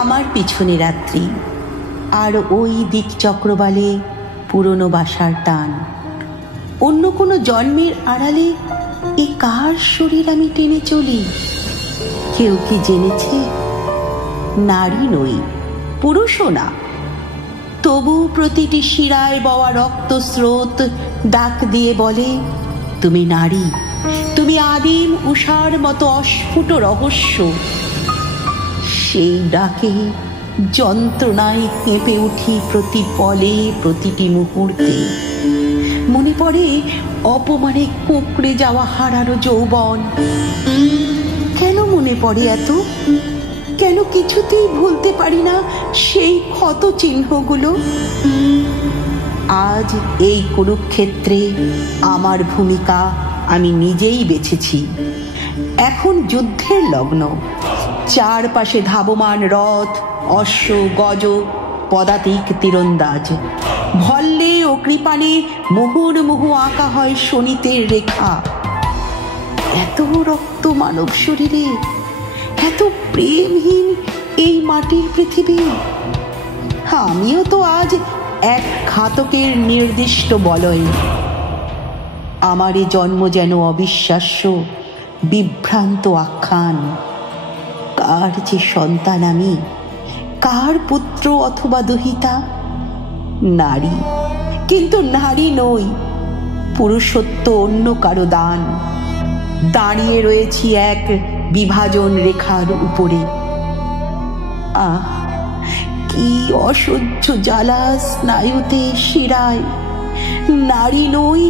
আমার পিছনে রাত্রি, আর ওই দিক চক্রবালে পুরনো বাসার টান। অন্য কোনো জন্মের আড়ালে এ কার শরীর আমি টেনে চলি? কেউ কি জেনেছে? নারী নই, পুরুষও না, তবু প্রতিটি শিরায় বওয়া রক্তস্রোত ডাক দিয়ে বলে, তুমি নারী, তুমি আদিম উষার মতো অস্ফুট রহস্য। সেই ডাকে যন্ত্রণায় কেঁপে উঠি প্রতি পলে, প্রতিটি মুহূর্তে। মনে পড়ে অপমানে কুঁকড়ে যাওয়া হারানো যৌবন। কেন মনে পড়ে এত? কেন কিছুতেই ভুলতে পারি না সেই ক্ষত চিহ্নগুলো? আজ এই কুরুক্ষেত্রে আমার ভূমিকা আমি নিজেই বেছেছি। এখন যুদ্ধের লগ্ন। চারপাশে ধাবমান রথ, অশ্ব, গজ, পদাতিক, তীরন্দাজ। ভল্লে ও কৃপানে মুহুর্মুহু আঁকা হয় শোণিতের রেখা। এত রক্ত মানব শরীরে, এত প্রেমহীন এই মাটির পৃথিবী। আমিও তো আজ এক ঘাতকের নির্দিষ্ট বলয়। আমার এ জন্ম যেন অবিশ্বাস্য, বিভ্রান্ত আখ্যান। কার যে সন্তান আমি, কার পুত্র অথবা দুহিতা? নারী, কিন্তু নারী নই। পুরুষত্ব অন্য কারো দান। দাঁড়িয়ে রয়েছি এক বিভাজন রেখার উপরে। আহ, কি অসহ্য জ্বালা স্নায়ুতে, শিরায়। নারী নই,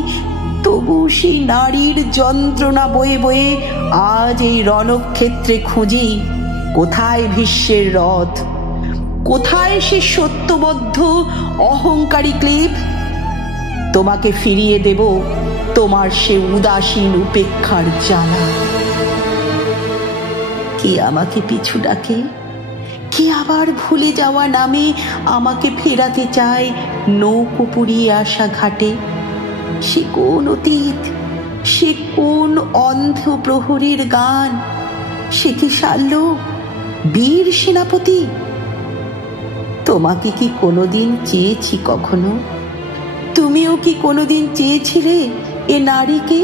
তবু সেই নারীর যন্ত্রণা বয়ে বয়ে আজ এই রণক্ষেত্রে খুঁজি কোথায় ভীষ্মের রথ, কোথায় সে সত্যবদ্ধ অহংকারী ক্লিপ? তোমাকে ফিরিয়ে দেব তোমার সে উদাসীন উপেক্ষার জ্বালা। কে আমাকে পিছু ডাকে? কে আবার ভুলে যাওয়া নামে আমাকে ফেরাতে চায় নৌকো পুড়িয়ে আসা ঘাটে? সে কোন অতীত, সে কোন অন্ধ প্রহরীর গান? সে কি শাল্য, বীর সেনাপতি? তোমাকে কি কোনোদিন চেয়েছি কখনো? তুমিও কি কোনোদিন চেয়েছিলে এ নারীকে?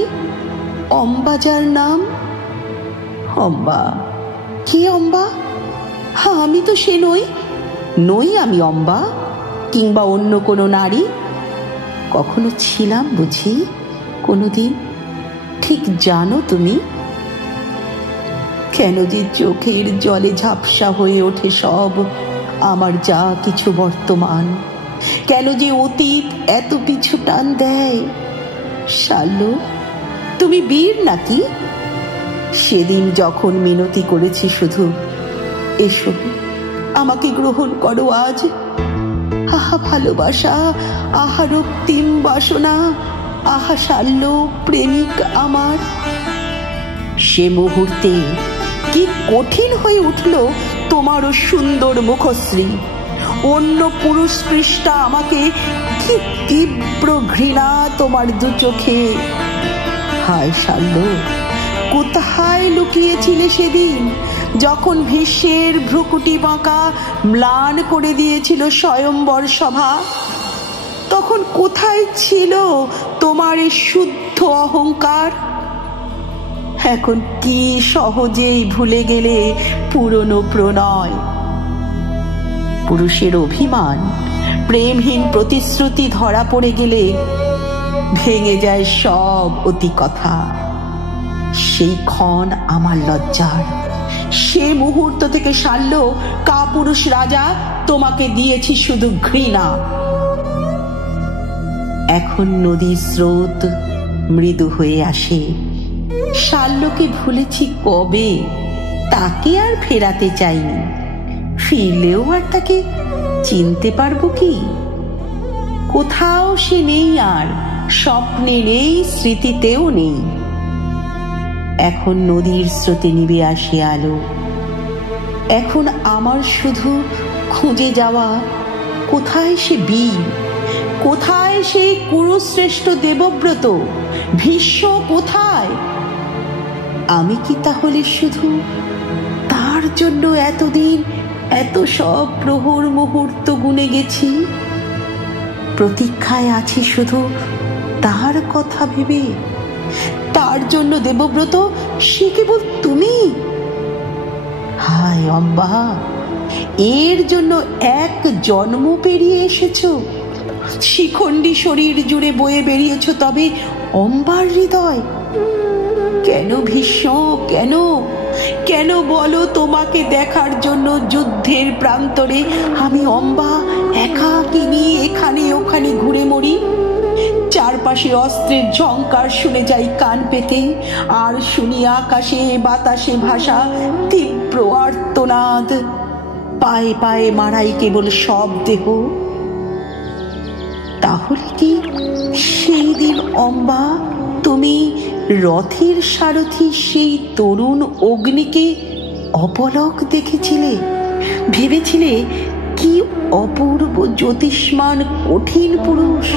অম্বা যার নাম। অম্বা, কে অম্বা? আমি তো সে নই। নই আমি অম্বা, কিংবা অন্য কোনো নারী। কখনো ছিলাম বুঝি কোনোদিন? ঠিক জানো তুমি? কেন যে চোখের জলে ঝাপসা হয়ে ওঠে সব আমার যা কিছু বর্তমান? কেন যে অতীত এত পিছু টান দেয়? শাল্য, তুমি বীর নাকি? সেদিন যখন মিনতি করেছি শুধু, এসো আমাকে গ্রহণ করো আজ। আহা ভালোবাসা, আহা রক্তিম বাসনা, আহা শাল্য প্রেমিক আমার। সে মুহূর্তে কি কঠিন হয়ে উঠল তোমারও সুন্দর মুখশ্রী। অন্য পুরুষ পৃষ্ঠা আমাকে কি তীব্র ঘৃণা তোমার দু চোখে। হায় শাল্য, কোথায় লুকিয়েছিলে সেদিন যখন ভীষ্মের ভ্রুকুটি বাঁকা ম্লান করে দিয়েছিল স্বয়ম্বর সভা? তখন কোথায় ছিল তোমার এই শুদ্ধ অহংকার? এখন কি সহজেই ভুলে গেলে পুরনো প্রণয়? পুরুষের অভিমান, প্রেমহীন প্রতিশ্রুতি ধরা পড়ে গেলে ভেঙে যায় সব অতি কথা। সেই ক্ষণ আমার লজ্জার। সে মুহূর্ত থেকে শাল্য কাপুরুষ রাজা তোমাকে দিয়েছি শুধু ঘৃণা। এখন নদীর স্রোত মৃদু হয়ে আসে। শাল্যকে ভুলেছি কবে, তাকে আর ফেরাতে চাইনি। ফিরলেও আর তাকে চিনতে পারবো কি? কোথাও সে নেই, আর স্বপ্নে নেই, স্মৃতিতেও নেই। এখন নদীর স্রোতে নিভে আসে আলো। এখন আমার শুধু খুঁজে যাওয়া কোথায় সে বীর, কোথায় সেই কুরুশ্রেষ্ঠ দেবব্রত? ভীষ্ম কোথায়? আমি কি তাহলে শুধু তার জন্য এতদিন এত সব প্রহর মুহূর্ত গুনে গেছি, প্রতীক্ষায় আছি শুধু তার কথা ভেবে। তার জন্য দেবব্রত সে কেবল তুমি। হায় অম্বা, এর জন্য এক জন্ম পেরিয়ে এসেছ, শিখণ্ডী শরীর জুড়ে বয়ে বেরিয়েছ তবে অম্বার হৃদয়। কেন ভীষ্ম, কেন কেন বলো? তোমাকে দেখার জন্য যুদ্ধের প্রান্তরে আমি অম্বা একাকিনী এখানে ওখানে ঘুরে মরি। চারপাশে অস্ত্রের ঝংকার শুনে যাই কান পেতে, আর শুনি আকাশে বাতাসে ভাষা তীব্র আর্তনাদ। পায়ে পায়ে মারাই কেবল সব দেহ। তাহলে কি সেই দিন অম্বা তুমি রথের সারথি সেই তরুণ অগ্নিকে অপলক দেখেছিলে? ভেবেছিলে কি অপূর্ব জ্যোতিষ্মান কঠিন পুরুষ,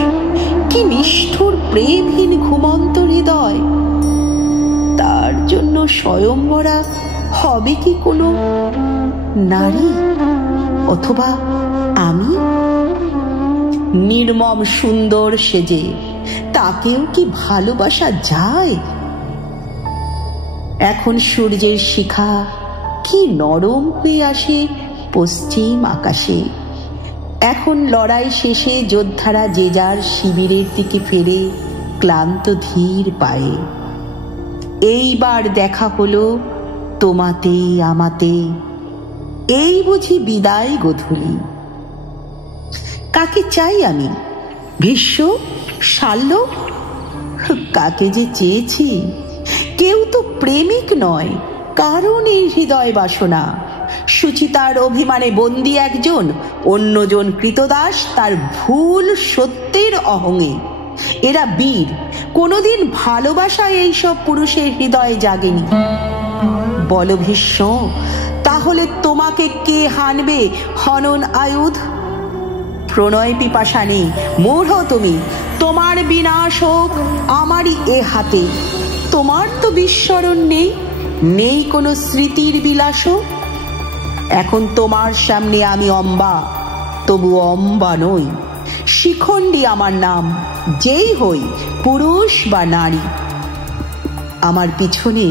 কি নিষ্ঠুর প্রেমহীন ঘুমন্ত হৃদয়। তার জন্য স্বয়ংবরা হবে কি কোনো নারী, অথবা আমি নির্মম সুন্দর সেজে? তাকেও কি ভালোবাসা যায়? এখন সূর্যের শিখা কি নরম হয়ে আসে পশ্চিম আকাশে। এখন লড়াই শেষে যোদ্ধারা যে যার শিবিরের দিকে ফেরে ক্লান্ত ধীর পায়ে। এইবার দেখা হলো তোমাতে আমাতে, এই বুঝি বিদায় গোধূলি। কাকে চাই আমি? ভীষ্ম, শাল্য? কাকে যে চেয়েছি! কেউ তো প্রেমিক নয়, কারণ এই হৃদয় বাসনা। সুচিতার অভিমানে বন্দী একজন, অন্যজন কৃতদাস তার ভুল সত্যের অহঙে। এরা বীর, কোনোদিন ভালোবাসায় এইসব পুরুষের হৃদয়ে জাগেনি। বলো ভীষ্ম, তাহলে তোমাকে কে হানবে হনন আয়ুধ? প্রণয় পিপাসা নেই, মূঢ় তুমি। তোমার বিনাশ হোক আমারই এ হাতে। তোমার তো বিস্মরণ নেই, নেই কোনো স্মৃতির বিলাসও। এখন তোমার সামনে আমি অম্বা, তবু অম্বা নই। শিখণ্ডী আমার নাম, যেই হই পুরুষ বা নারী। আমার পিছনে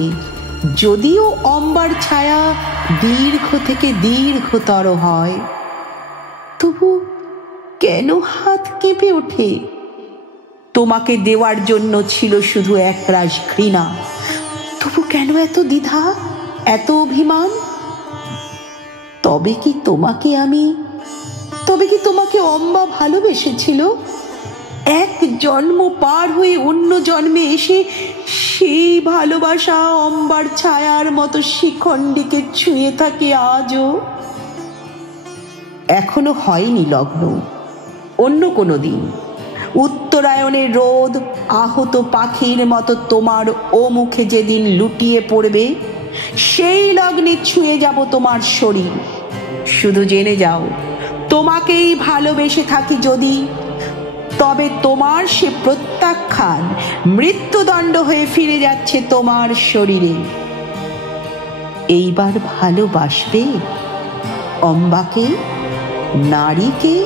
যদিও অম্বার ছায়া দীর্ঘ থেকে দীর্ঘতর হয়, তবু কেন হাত কেঁপে ওঠে? তোমাকে দেওয়ার জন্য ছিল শুধু একরাশ ঘৃণা, তবু কেন এত দ্বিধা, এত অভিমান? তবে কি তোমাকে অম্বা ভালোবেসেছিল? এক জন্ম পার হয়ে অন্য জন্মে এসে সেই ভালোবাসা অম্বার ছায়ার মতো শিখণ্ডীকে ছুঁয়ে থাকে আজও। এখনো হয়নি লগ্ন। অন্য কোনো দিন উত্তরায়ণের রোদ আহত পাখির মতো তোমার ও মুখে যেদিন লুটিয়ে পড়বে, সেই লগ্নে ছুঁয়ে যাব তোমার শরীর। শুধু জেনে যাও, তোমাকেই ভালোবেসে থাকি যদি, তবে তোমার সে প্রত্যাখ্যান মৃত্যুদণ্ড হয়ে ফিরে যাচ্ছে তোমার শরীরে। এইবার ভালোবাসবে অম্বাকে, নারীকে?